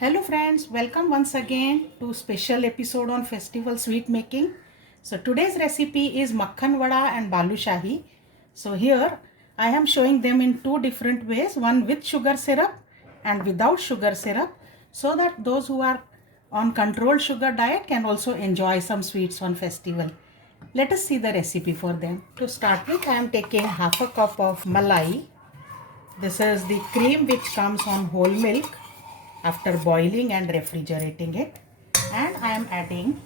Hello friends, welcome once again to special episode on festival sweet making. So today's recipe is makhan vada and balushahi. So here I am showing them in two different ways, one with sugar syrup and without sugar syrup, so that those who are on controlled sugar diet can also enjoy some sweets on festival. Let us see the recipe for them. To start with, I am taking half a cup of malai. This is the cream which comes on whole milk after boiling and refrigerating it, and I am adding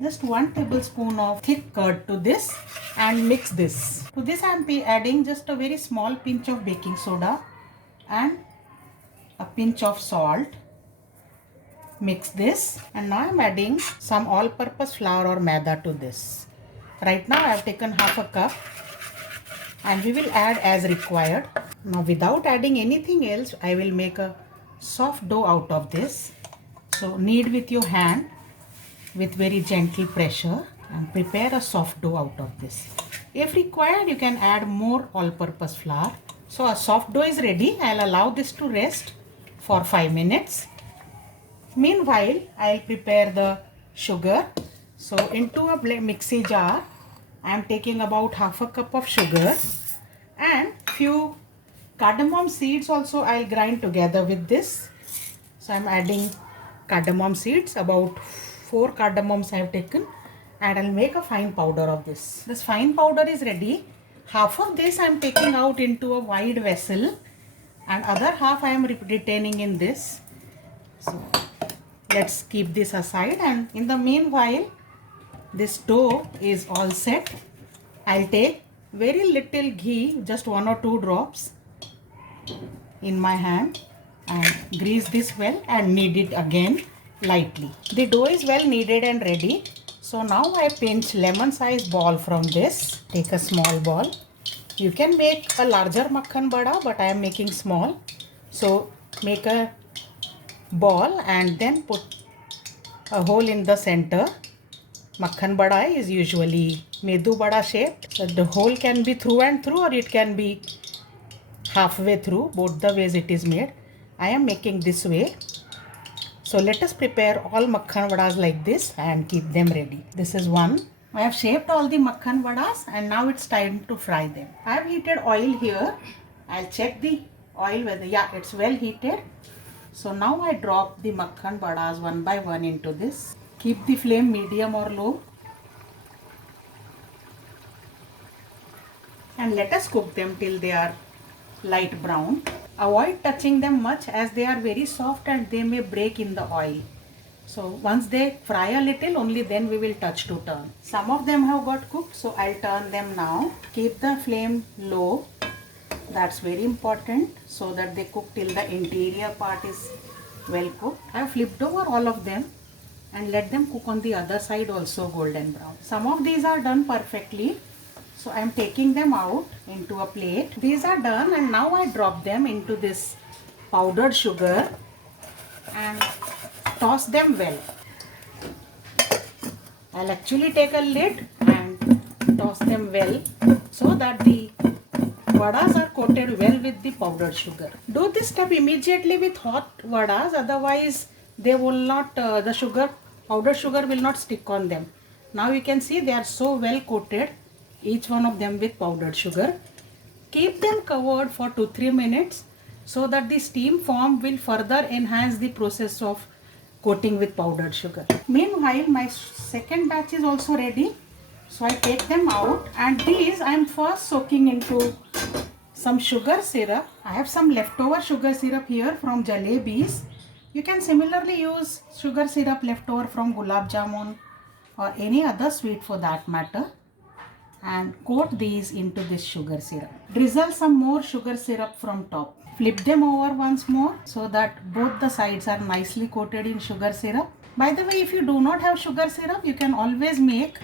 just 1 tablespoon of thick curd to this and mix this. To this I am adding just a very small pinch of baking soda and a pinch of salt. Mix this, and now I am adding some all-purpose flour or maida to this. Right now I have taken half a cup and we will add as required. Now without adding anything else, I will make a soft dough out of this. So knead with your hand with very gentle pressure and prepare a soft dough out of this. If required, you can add more all-purpose flour. So a soft dough is ready. I'll allow this to rest for 5 minutes. Meanwhile, I'll prepare the sugar. So into a mixie jar, I am taking about half a cup of sugar and few cardamom seeds also I'll grind together with this. So I'm adding cardamom seeds, about 4 cardamoms I have taken, and I'll make a fine powder of this. This fine powder is ready. Half of this I'm taking out into a wide vessel and other half I am retaining in this. So let's keep this aside, and in the meanwhile this dough is all set. I'll take very little ghee, just 1 or 2 drops in my hand, and grease this well and knead it again lightly. The dough is well kneaded and ready. So now I pinch lemon size ball from this. Take a small ball. You can make a larger makhan vada, but I am making small. So make a ball and then put a hole in the center. Makhan vada is usually medu vada shaped. So the hole can be through and through, or it can be halfway through. Both the ways it is made. I am making this way. So let us prepare all makhan vadas like this and keep them ready. This is one. I have shaped all the makhan vadas and now it's time to fry them. I have heated oil here. I'll check the oil whether, yeah, it's well heated. So now I drop the makhan vadas one by one into this. Keep the flame medium or low. And let us cook them till they are light brown. Avoid touching them much as they are very soft and they may break in the oil. So once they fry a little, only then we will touch to turn. Some of them have got cooked, so I'll turn them now. Keep the flame low. That's very important, so that they cook till the interior part is well cooked. I have flipped over all of them and let them cook on the other side also golden brown. Some of these are done perfectly. So I am taking them out into a plate. These are done, and now I drop them into this powdered sugar and toss them well. I'll actually take a lid and toss them well so that the vadas are coated well with the powdered sugar. Do this step immediately with hot vadas, otherwise they will not, the powdered sugar will not stick on them. Now you can see they are so well coated, each one of them with powdered sugar. Keep them covered for 2-3 minutes so that the steam form will further enhance the process of coating with powdered sugar. Meanwhile, my second batch is also ready. So I take them out, and these I am first soaking into some sugar syrup. I have some leftover sugar syrup here from jalebis. You can similarly use sugar syrup leftover from gulab jamun or any other sweet for that matter, and coat these into this sugar syrup. Drizzle some more sugar syrup from top. Flip them over once more so that both the sides are nicely coated in sugar syrup. By the way, if you do not have sugar syrup, you can always make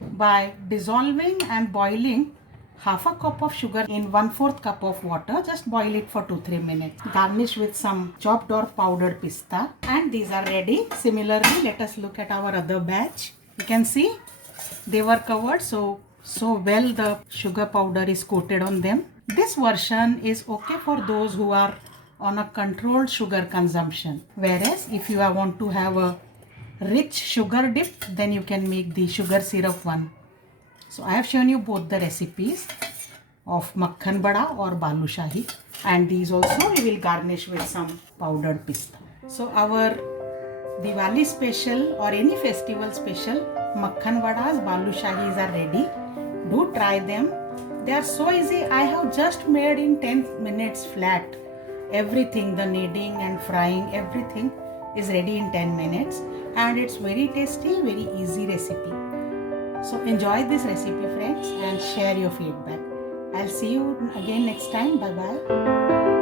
by dissolving and boiling half a cup of sugar in 1/4 cup of water. Just boil it for 2-3 minutes. Garnish with some chopped or powdered pista. And these are ready. Similarly, let us look at our other batch. You can see they were covered so well the sugar powder is coated on them. This version is okay for those who are on a controlled sugar consumption. Whereas if you want to have a rich sugar dip, then you can make the sugar syrup one. So I have shown you both the recipes of makhan bada or balushahi, and these also we will garnish with some powdered pista. So our Diwali special or any festival special makhan vadas, balushahis are ready. Do try them. They are so easy. I have just made in 10 minutes flat. Everything, the kneading and frying, everything is ready in 10 minutes, and it's very tasty, very easy recipe. So enjoy this recipe, friends, and share your feedback. I'll see you again next time. Bye bye.